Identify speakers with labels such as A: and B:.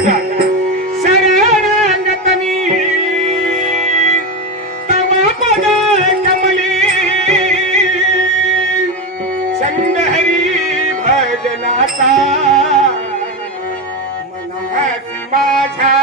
A: sir नतमी तमामी संगहरी